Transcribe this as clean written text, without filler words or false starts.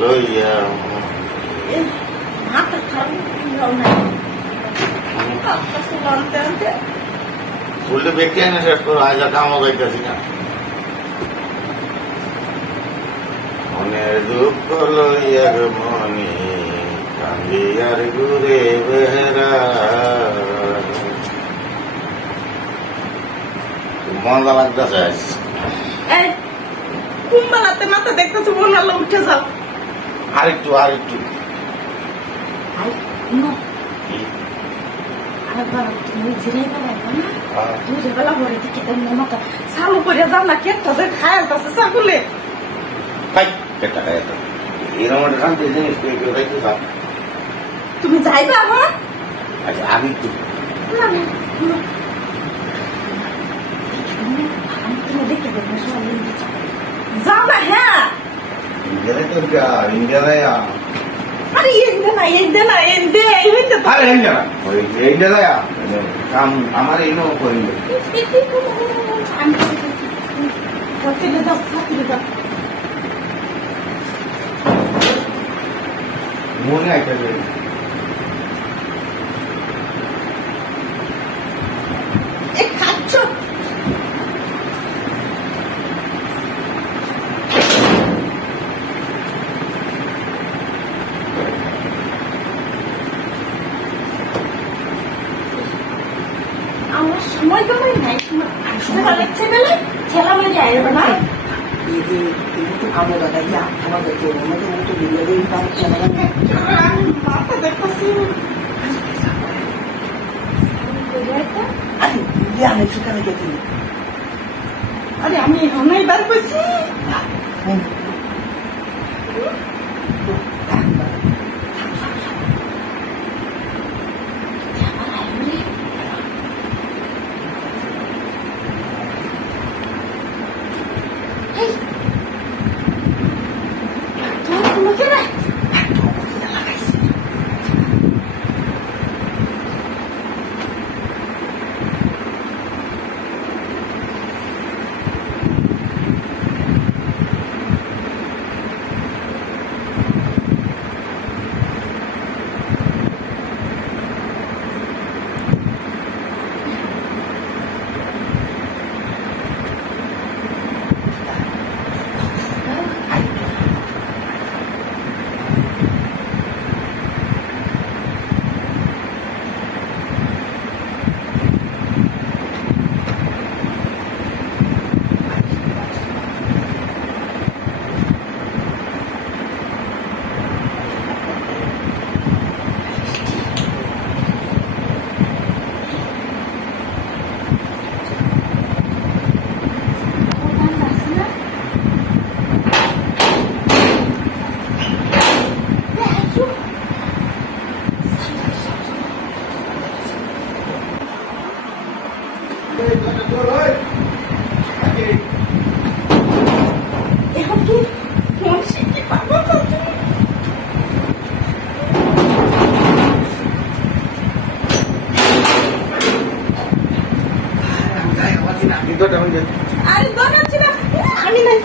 লইয়া মাথা খারাপ ফুলটা বেঁকে এনে শেষ করো আজ আর কামও যাইতেছি না মনের দুঃখ লইয়া মনে কান্দি আর ঘুরে বেহরা মজা লাগতেছে কুম্বালাতে মাথা দেখতেছো মনে আল্লাহ উঠে যাও আরেকটু চালু করে যাও না কেটটা খায় চাকুলে এরকম শান্তি জিনিস তুমি যাইবে আমার আচ্ছা আমি একটু যাও না হ্যাঁ ইন্ডিয়াতে তো ইন্ডিয়াতে আরে এন্দে না এই হইতে তো আরে ইন্ডিয়া ওই ইন্ডিয়াতে কাম আমার ইনো করি আমি করতে দাও মনে আইতেছে খাচ্ছ আমার সময় তো নাই আসতে পারছে বলে ছেলা মানে যাইবে না আমরা দাদা আমাদের মতো বিলের মাথা দেখতেছি আমি সেখানে গেছি আরে আমি এখানেই বার করছি এখন কি ফোন শিখতে পারবো আমি তো আরে দরকার ছিল আমি নাই